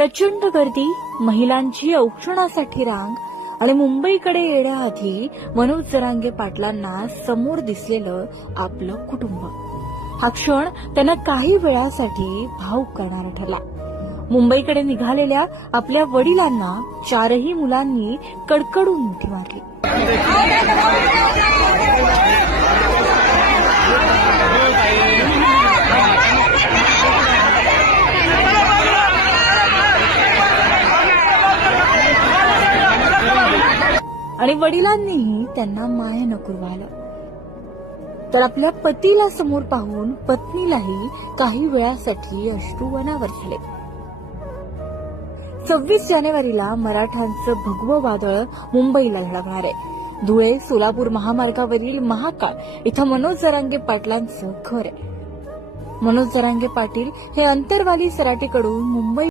प्रचंड गर्दी, महिलांची औक्षणासाठी रांग आणि मुंबईकडे येण्याआधी मनोज जरांगे पाटलांना समोर दिसलेलं आपलं कुटुंब. हा क्षण त्यांना काही वेळासाठी भावुक करणारा ठरला. मुंबईकडे निघालेल्या आपल्या वडिलांना चारही मुलांनी कडकडून मिठी मारली. आणि वडिलांनीही त्यांना मायेनं कुरवाळलं. तर आपल्या पतीला समोर पाहून पत्नीलाही काही वेळासाठी अश्रू अनावर झाले. 26 जानेवारीला मराठांचं भगवं वादळ मुंबईला धडकणार आहे. धुळे सोलापूर महामार्गावरील महाकाळ इथं मनोज जरांगे पाटलांचं घर आहे. मनोज जरांगे पाटील हे अंतरवाली सराटीकडून मुंबई